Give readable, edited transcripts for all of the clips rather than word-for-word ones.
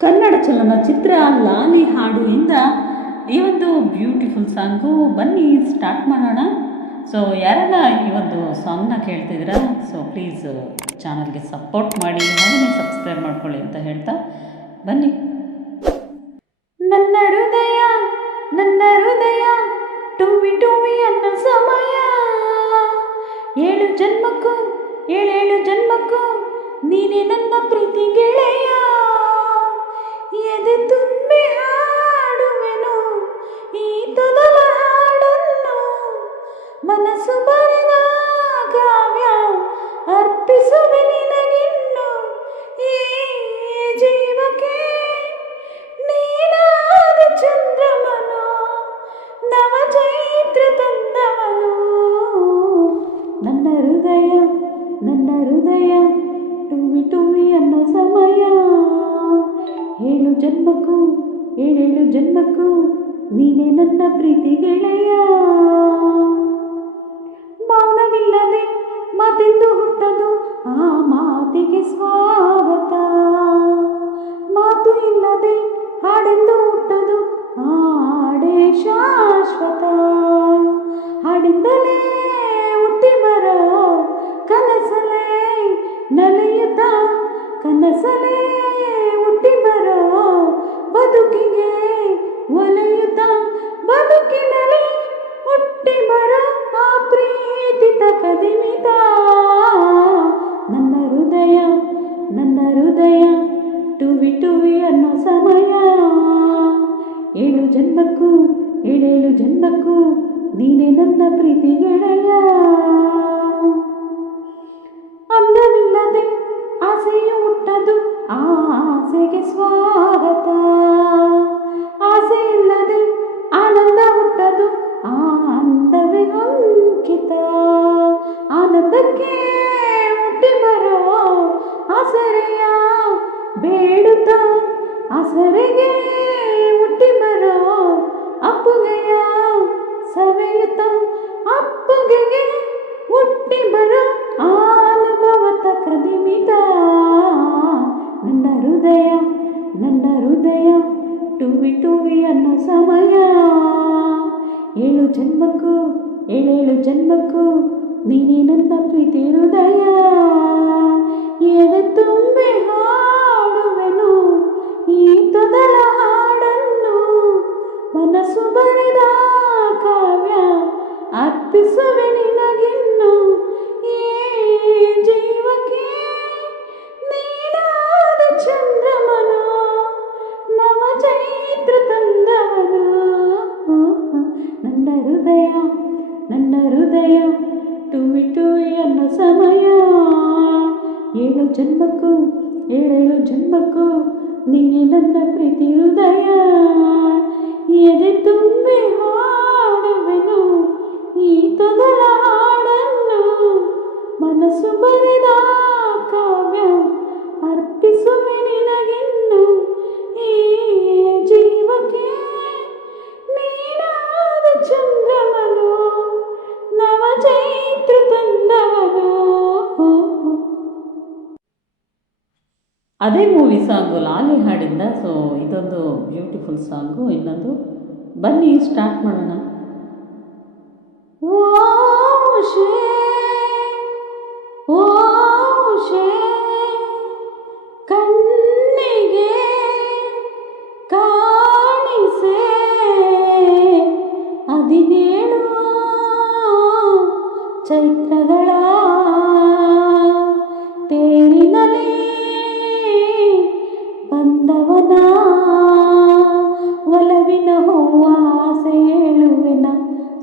ಕನ್ನಡ ಚಲನಚಿತ್ರ ಲಾಲಿ ಹಾಡು ಇಂದ ಈ ಒಂದು ಬ್ಯೂಟಿಫುಲ್ ಸಾಂಗು ಬನ್ನಿ ಸ್ಟಾರ್ಟ್ ಮಾಡೋಣ. ಸೊ ಯಾರೆಲ್ಲ ಈ ಒಂದು ಸಾಂಗ್ನ ಕೇಳ್ತಿದ್ದೀರಾ, ಸೊ ಪ್ಲೀಸ್ ಚಾನಲ್ಗೆ ಸಪೋರ್ಟ್ ಮಾಡಿ, ಹಾಗೆ ಸಬ್ಸ್ಕ್ರೈಬ್ ಮಾಡ್ಕೊಳ್ಳಿ ಅಂತ ಹೇಳ್ತಾ ಬನ್ನಿ. ನನ್ನ ಹೃದಯ ನನ್ನ ಹೃದಯ ಟೂವಿ ಟೂವಿ ಅನ್ನೋ ಸಮಯ, ಏಳು ಜನ್ಮಕ್ಕೂ ಏಳೇಳು ಜನ್ಮಕ್ಕೂ ನೀನೇ ನನ್ನ ಪ್ರೀತಿ ಗೆಳೆಯ. ಎದೆ ತುಂಬಿ ಹಾಡುವೆನು ಈ ತೊದಲ ಹಾಡನ್ನು, ಮನಸ್ಸು ಬರೆದ ಕಾವ್ಯ ಅರ್ಪಿಸುವೆ ನಿನಗಿನ್ನು. ಈ ಜೀವಕ್ಕೆ ನೀನಾದ ಚಂದ್ರಮನು, ನವ ಚೈತ್ರ ತಂದವನು. ನನ್ನ ಹೃದಯ ನನ್ನ ಹೃದಯ ಟುವಿ ಟುವಿ ಅನ್ನೋ ಸಮಯ, ಏಳು ಜನ್ಮಕ್ಕೂ ಏಳೇಳು ಜನ್ಮಕ್ಕೂ ನೀನೇ ನನ್ನ ಪ್ರೀತಿ ಗೆಳೆಯ. ಮೌನವಿಲ್ಲದೆ ಮಾತೆಂದು ಹುಟ್ಟದು, ಆ ಮಾತಿಗೆ ಸ್ವಾಗತ. ಮಾತು ಇಲ್ಲದೆ ಹಾಡೆಂದು ಹುಟ್ಟದು, ಹಾಡೇ ಶಾಶ್ವತ. ಹಾಡಿಂದಲೇ ಹುಟ್ಟಿ ಬರೋ ಕನಸಲೇ ನಲಿಯುತ್ತ, ಕನಸಲೇ ಹುಟ್ಟಿ ಬರೋ ಬದುಕಿಗೆ ಒಲೆಯುತ್ತ, ಬದುಕಿನಲ್ಲಿ ಹುಟ್ಟಿ ಬರೋ ಆ ಪ್ರೀತಿ ತಕದಿಮಿತ. ನನ್ನ ಹೃದಯ ನನ್ನ ಹೃದಯ ಟುವಿ ಟುವಿ ಅನ್ನೋ ಸಮಯ, ಏಳು ಜನ್ಮಕ್ಕೂ ಏಳೇಳು ಜನ್ಮಕ್ಕೂ ನೀನೇ ನನ್ನ ಪ್ರೀತಿ ಗೆಳೆಯ. ಅಂದವಿಲ್ಲದೆ ಆಸೆಯು ಹುಟ್ಟದು, ಆ ಆಸೆಗೆ ಸ್ವಾಗತ. ಆಸೆ ಇಲ್ಲದೆ ಆನಂದ ಹುಟ್ಟದು, ಆ ಆನಂದವೇ ಅಂಕಿತ. ಆನಂದಕ್ಕೆ ಹುಟ್ಟಿ ಬರೋ ಆಸರೆಯ ಬೇಡುತ್ತ, ಆಸರೆಗೆ ಹುಟ್ಟಿ ಬರೋ ಅಪ್ಪುಗೆಯ ಸವೆಯುತ್ತ, ಅಪ್ಪುಗೆಗೆ ಹುಟ್ಟಿ ಬರೋ ಅನುಭವ ತಕದಿಮಿತ. ನನ್ನ ಹೃದಯ ನನ್ನ ಹೃದಯ ಟುವಿ ಟುವಿ ಅನ್ನೋ ಸಮಯ, ಏಳು ಜನ್ಮಕ್ಕೂ ಏಳೇಳು ಜನ್ಮಕ್ಕೂ ನೀನೇ ನನ್ನ ಪ್ರೀತಿ ಹೃದಯ. ಎದೆ ತುಂಬಿ ಹಾಡುವೆನು ಈ ತೊದಲ ಹಾಡನ್ನು, ಮನಸ್ಸು ಬರೆದ ಕಾವ್ಯ ಅರ್ಪಿಸುವೆ ನಿನಗಿನ್ನು. ಈ ಜೀವಕ್ಕೆ ನೀನಾದ ಚಂದ್ರಮನು, ನವ ಚೈತ್ರ ತಂದವನು. ನನ್ನ ಹೃದಯ ನನ್ನ ಹೃದಯ ಟುವಿ ಟುವಿ ಅನ್ನೋ ಸಮಯ, ಏಳು ಜನ್ಮಕ್ಕೂ ಏಳೇಳು ಜನ್ಮಕ್ಕೂ ನೀನೇ ನನ್ನ ಪ್ರೀತಿ ಹೃದಯ. ಎದೆ ತುಂಬಿ ಹಾಡುವೆನು ಈ ತೊದಲ ಹಾಡನ್ನು, ಮನಸ್ಸು ಬರೆದ ಕಾವ್ಯ ಅರ್ಪಿಸುವೆ ನಿನಗಿನ್ನು. ಈ ಜೀವಕ್ಕೆ ನೀನಾದ ಚಂದ್ರಮನು, ನವ ಚೈತ್ರ ತಂದವನು. ಅದೇ ಮೂವಿ ಸಾಂಗು ಲಾಲಿ ಹಾಡಿಂದ. ಸೊ ಇದೊಂದು ಬ್ಯೂಟಿಫುಲ್ ಸಾಂಗು. ಇನ್ನೊಂದು ಬನ್ನಿ ಸ್ಟಾರ್ಟ್ ಮಾಡೋಣ. ಓ ಉಷೆ ಓ ಉಷೆ ಕಣ್ಣಿಗೆ ಕಾಣಿಸೆ, 17 ಚೈತ್ರಗಳ ತೇರಿನಲ್ಲಿ ಬಂದವನ, ಒಲವಿನ ಹೂವಾಸೆ ಹೇಳುವೆನ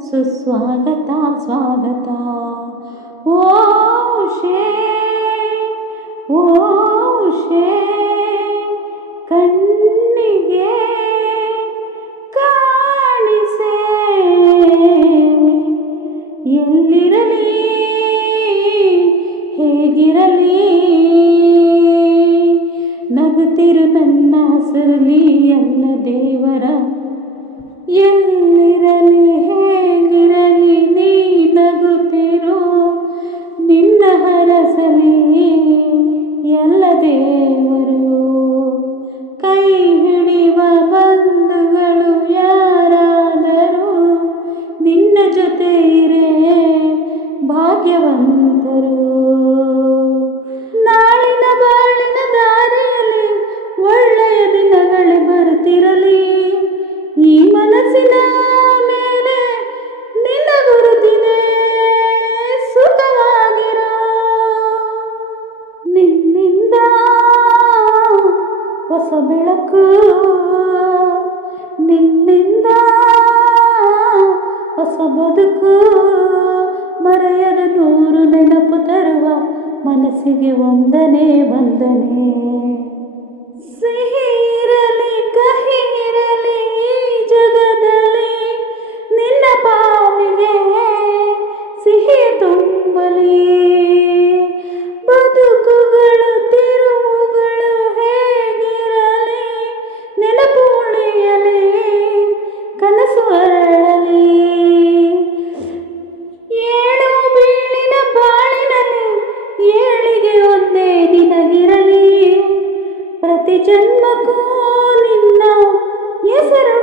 ಸುಸ್ವಾಗತ ಸ್ವಾಗತ. ಓ ಉಷೆ ಓ ಉಷೆ ಕಣ್ಣಿಗೆ ಕಾಣಿಸೆ, ಎಲ್ಲಿರಲಿ ಹೇಗಿರಲಿ ನಗುತ್ತಿರು ನನ್ನ ಹಸರಲಿ ಎಲ್ಲ ದೇವರ. ಎಲ್ಲಿರಲಿ ಹೇಗಿರಲಿ ನೀ ನಗುತ್ತಿರು ನಿನ್ನ ಹರಸಲಿ ಎಲ್ಲ ದೇವರು. ಕೈ ಹೊಸ ಬೆಳಕು ನಿನ್ನಿಂದ, ಹೊಸ ಬದುಕು ಮರೆಯದ ನೂರು ನೆನಪು ತರುವ ಮನಸ್ಸಿಗೆ ವಂದನೆ ವಂದನೆ. ಸಿಹಿ ಇರಲಿ ಕಹಿ ಇರಲಿ ಈ ಜಗದಲ್ಲಿ ನಿನ್ನ ಪಾಲಿಗೆ ಸಿಹಿ ತುಂಬಲಿ. ಬದುಕುಗಳು ತಿರುವುಗಳು ಹೇಗಿರಲಿ ನೆನಪು ಉಳಿಯಲಿ ಕನಸು ಅರಳಲಿ. ಏಳು ಬೀಳಿನ ಬಾಳಿನಲ್ಲಿ ಏಳಿಗೆ ಒಂದೇ ನಿನಗಿರಲಿ. ಪ್ರತಿ ಜನ್ಮಕ್ಕೂ ನಿನ್ನ ಹೆಸರು